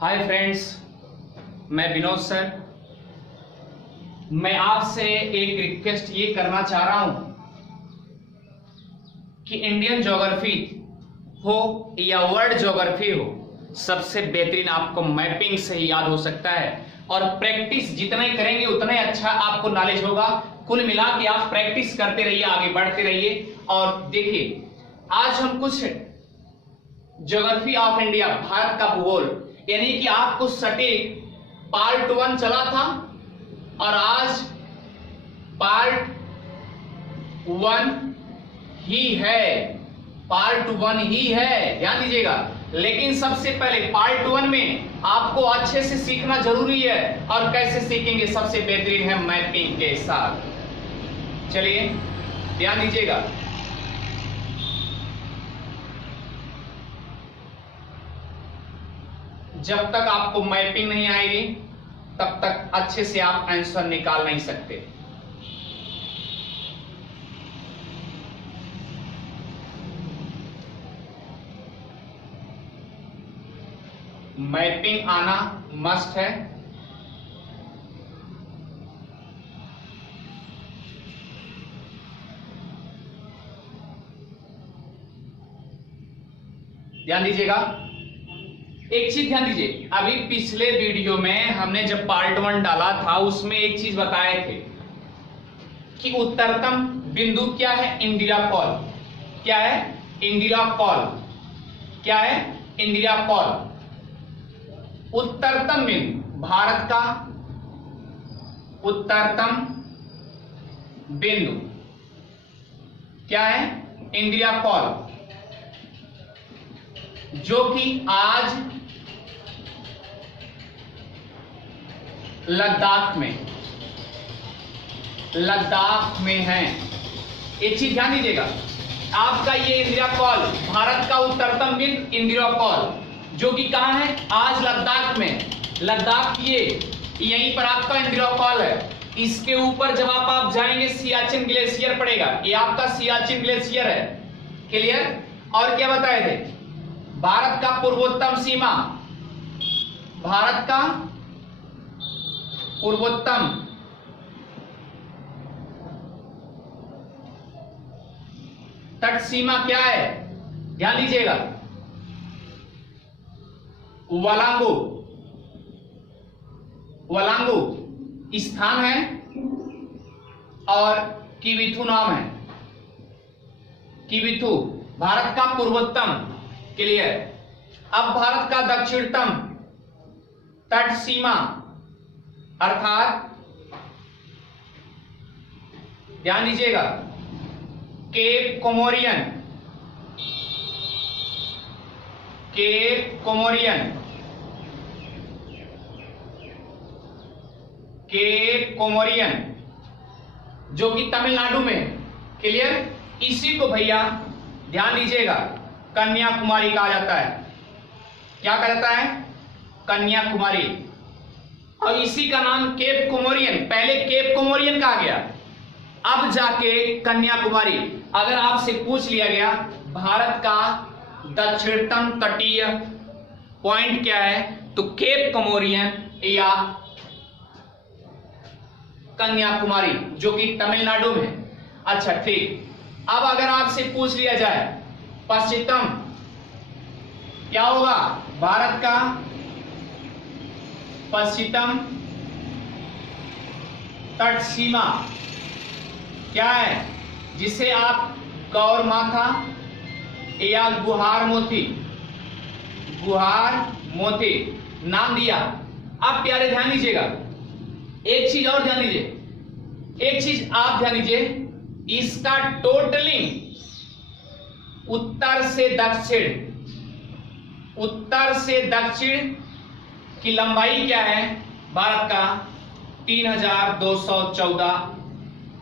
Hi friends, मैं Vinod sir. मैं आपसे एक रिक्वेस्ट ये करना चाह रहा हूं कि इंडियन ज्योग्राफी हो या वर्ल्ड ज्योग्राफी हो, सबसे बेहतरीन आपको मैपिंग से ही याद हो सकता है। और प्रैक्टिस जितना ही करेंगे उतना ही अच्छा आपको नॉलेज होगा। कुल मिला के आप प्रैक्टिस करते रहिए, आगे बढ़ते रहिए। और देखिए, आज हम कुछ ज्योग्राफी ऑफ इंडिया, भारत का भूगोल, यानी कि आपको सटीक पार्ट 1 चला था और आज पार्ट 1 ही है, पार्ट 1 ही है, ध्यान दीजिएगा। लेकिन सबसे पहले पार्ट 1 में आपको अच्छे से सीखना जरूरी है। और कैसे सीखेंगे? सबसे बेहतरीन है मैपिंग के साथ। चलिए ध्यान दीजिएगा। जब तक आपको मैपिंग नहीं आएगी तब तक अच्छे से आप आंसर निकाल नहीं सकते। मैपिंग आना मस्ट है। ध्यान दीजिएगा, एक चीज ध्यान दीजिए। अभी पिछले वीडियो में हमने जब पार्ट 1 डाला था उसमें एक चीज बताए थे कि उत्तरतम बिंदु क्या है? इंदिरा कॉल। क्या है? इंदिरा कॉल। क्या है? इंदिरा कॉल। उत्तरतम बिंदु, भारत का उत्तरतम बिंदु क्या है? इंदिरा कॉल, जो कि आज लद्दाख में है। एक चीज ध्यान दीजिएगा, आपका ये इंदिरा कॉल, भारत का उत्तरतम बिंदु इंदिरा कॉल, जो कि कहां है? आज लद्दाख में। लद्दाख ये यहीं पर आपका इंदिरा कॉल है। इसके ऊपर जब आप जाएंगे सियाचिन ग्लेशियर पड़ेगा। ये आपका सियाचिन ग्लेशियर है। क्लियर? और क्या बताए थे? भारत का पूर्वोत्तम सीमा, भारत का पूर्वोत्तम तट सीमा क्या है? ध्यान दीजिएगा, वलांगू। वलांगू स्थान है और किविथु नाम है। किविथु भारत का पूर्वोत्तम। क्लियर? अब भारत का दक्षिणतम तट सीमा अर्थात, ध्यान दीजिएगा, केप कोमोरियन। केप कोमोरियन, केप कोमोरियन, जो कि तमिलनाडु में। क्लियर? इसी को भैया ध्यान दीजिएगा कन्याकुमारी कहा जाता है। क्या कहा जाता है? कन्याकुमारी। और इसी का नाम केप कोमोरियन, पहले केप कोमोरियन कहा गया, अब जाके कन्याकुमारी। अगर आपसे पूछ लिया गया भारत का दक्षिणतम तटीय पॉइंट क्या है, तो केप कोमोरियन या कन्याकुमारी, जो कि तमिलनाडु में। अच्छा ठीक। अब अगर आपसे पूछ लिया जाए पश्चिमतम, क्या होगा? भारत का पश्चिमतम तट सीमा क्या है, जिसे आप गौर माथा या गुहार मोती, गुहार मोती नाम दिया। आप प्यारे ध्यान दीजिएगा, एक चीज और ध्यान दीजिए, एक चीज आप ध्यान दीजिए, इसका टोटलिंग उत्तर से दक्षिण, उत्तर से दक्षिण की लंबाई क्या है भारत का? 3214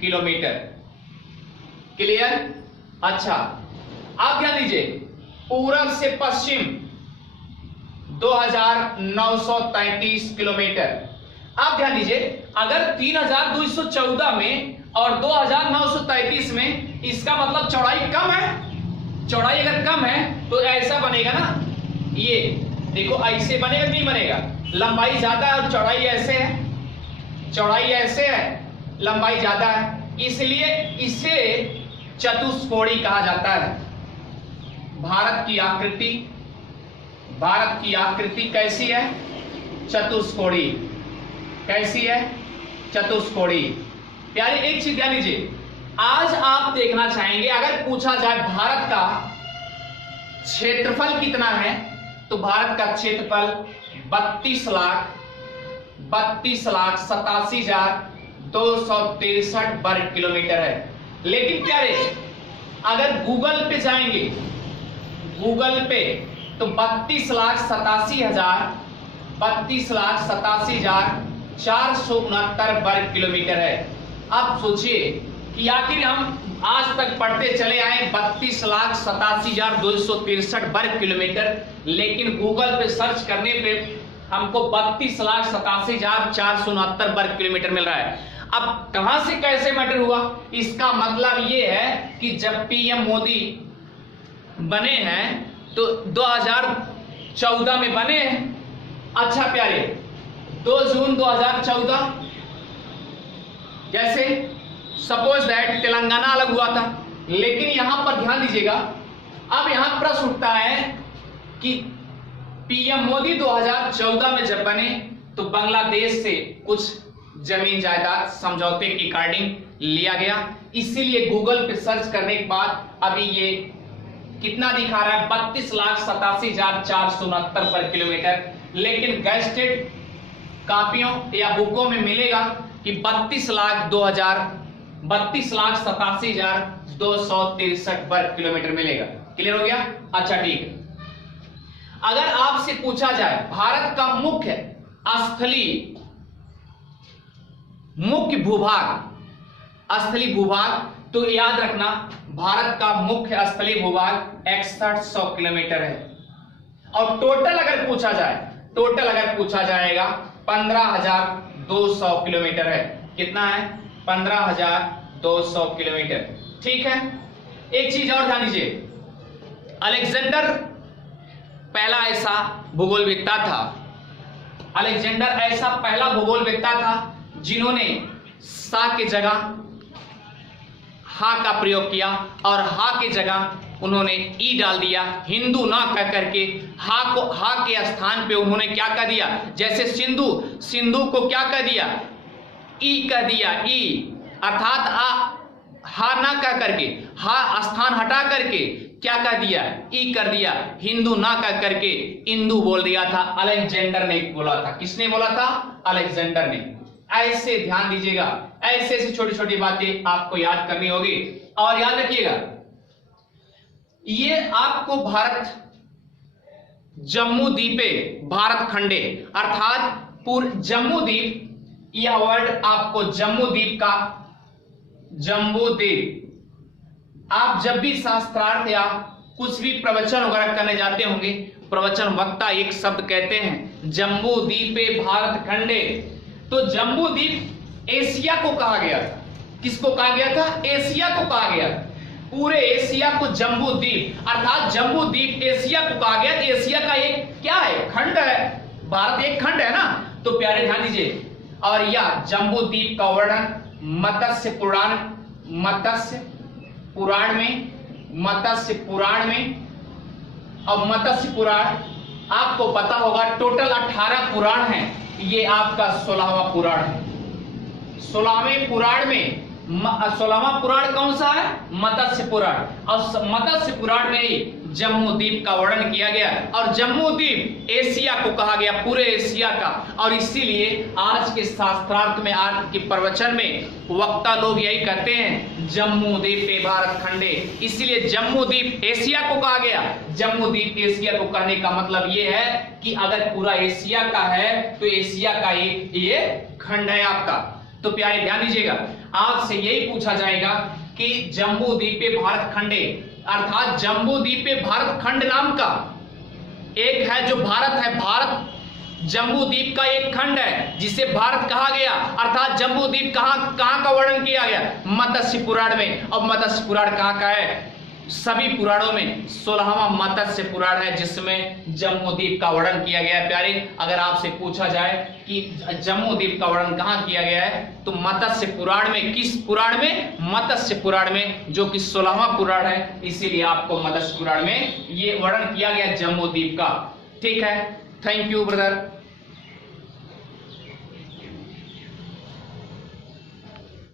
किलोमीटर। क्लियर? अच्छा, आप ध्यान दीजिए, पूरब से पश्चिम 2933 किलोमीटर। आप ध्यान दीजिए, अगर 3214 में और 2933 में, इसका मतलब चौड़ाई कम है। चौड़ाई अगर कम है तो ऐसा बनेगा ना, ये देखो ऐसे बनेगा नहीं बनेगा, लंबाई ज्यादा है और चौड़ाई ऐसे है, चौड़ाई ऐसे है, लंबाई ज्यादा है, इसलिए इसे चतुष्कोणी कहा जाता है। भारत की आकृति कैसी है? चतुष्कोणी। कैसी है? चतुष्कोणी। प्यारे एक चीज ध्यान दीजिए, आज आप देखना चाहेंगे अगर पूछा जाए भारत का क्षेत्रफल कितना है, तो भारत का क्षेत्रफल 32,87,263 वर्ग किलोमीटर है। लेकिन प्यारे अगर गूगल पे जाएंगे, गूगल पे, तो 32,87,469 वर्ग किलोमीटर है। अब सोचिए कि आखिर हम आज तक पढ़ते चले आए 32,87,263 वर्ग किलोमीटर, लेकिन गूगल पे सर्च करने पे हमको 32,87,469 वर्ग किलोमीटर मिल रहा है। अब कहां से कैसे मैटर हुआ? इसका मतलब ये है कि जब पीएम मोदी बने हैं तो 2014 में बने हैं। अच्छा प्यारे, 2 जून 2014 जैसे सपोज दैट तेलंगाना अलग हुआ था, लेकिन यहां पर ध्यान दीजिएगा, अब यहां प्रश्न उठता है कि पीएम मोदी 2014 में जब बने तो बांग्लादेश से कुछ जमीन जायदाद समझौते की अकॉर्डिंग लिया गया, इसीलिए गूगल पे सर्च करने के बाद अभी ये कितना दिखा रहा है? 32,87,469 वर्ग किलोमीटर। लेकिन गैजेटेड कॉपियों या बुकों में मिलेगा कि 32,87,263 वर्ग किलोमीटर मिलेगा। क्लियर हो गया? अच्छा ठीक है। अगर आपसे पूछा जाए भारत का मुख्य स्थलीय भूभाग, तो याद रखना भारत का मुख्य स्थलीय भूभाग 6100 किलोमीटर है। और टोटल अगर पूछा जाएगा 15,200 किलोमीटर है। कितना है? 15,200 किलोमीटर। ठीक है। एक चीज और ध्यान दीजिए, अलेक्जेंडर पहला ऐसा भूगोलवेत्ता था जिन्होंने सा के जगह हा का प्रयोग किया और हा के जगह उन्होंने ई डाल दिया, हिंदू ना कह करके हा के स्थान पे उन्होंने क्या कह दिया? जैसे सिंधु को क्या कह दिया? ई कह दिया, ई, अर्थात हा ना कह करके, हा स्थान हटा करके क्या कह दिया? ई कर दिया। हिंदू ना कह करके इंदू बोल दिया था। अलेक्जेंडर ने बोला था। किसने बोला था? अलेक्जेंडर ने। ऐसे ध्यान दीजिएगा, ऐसे छोटी छोटी बातें आपको याद करनी होगी। और याद रखिएगा, ये आपको भारत जम्मू द्वीपे भारत खंडे अर्थात जम्मू द्वीप, यह वर्ड आपको जम्मू द्वीप आप जब भी शास्त्रार्थ या कुछ भी प्रवचन वगैरह करने जाते होंगे, प्रवचन वक्ता एक शब्द कहते हैं जम्बू द्वीपे भारत खंडे। तो जम्बू द्वीप एशिया को कहा गया था। किसको कहा गया था? एशिया को कहा गया। पूरे एशिया को जम्बू द्वीप अर्थात जम्बू द्वीप एशिया को कहा गया। एशिया का एक क्या है? खंड है। भारत एक खंड है ना। तो प्यारे ध्यान दीजिए, और यह जम्बू द्वीप का वर्णन मत्स्य पुराण में और मत्स्य पुराण आपको पता होगा टोटल 18 पुराण है। ये आपका 16वां पुराण है। 16वें पुराण में 16वां पुराण कौन सा है? मत्स्य पुराण। और मत्स्य पुराण में ही जम्मू द्वीप का वर्णन किया गया और जम्मू द्वीप एशिया को कहा गया, पूरे एशिया का। और इसीलिए आज के शास्त्रार्थ में, आज के प्रवचन में वक्ता लोग यही कहते हैं जम्मू द्वीपे भारत खंडे। इसीलिए जम्मू द्वीप एशिया को कहा गया। जम्मू द्वीप एशिया को कहने का मतलब ये है कि अगर पूरा एशिया का है तो एशिया का ये खंड है आपका। तो प्यारे ध्यान दीजिएगा, आपसे यही पूछा जाएगा कि जम्बू द्वीपे भारत खंडे अर्थात जम्बू द्वीपे भारत खंड नाम का एक है जो भारत है। भारत जम्बू द्वीप का एक खंड है जिसे भारत कहा गया। अर्थात जम्बू द्वीप कहां का वर्णन किया गया? मत्स्य पुराण में। और मत्स्य पुराण कहां का है? सभी पुराणों में 16वां मत्स्य पुराण है जिसमें जम्बूद्वीप का वर्णन किया गया है। प्यारे, अगर आपसे पूछा जाए कि जम्बूद्वीप का वर्णन कहां किया गया है, तो मत्स्य पुराण में। किस पुराण में? मत्स्य पुराण में, जो कि 16वां पुराण है, इसीलिए आपको मत्स्य पुराण में ये वर्णन किया गया जम्बूद्वीप का। ठीक है, थैंक यू ब्रदर।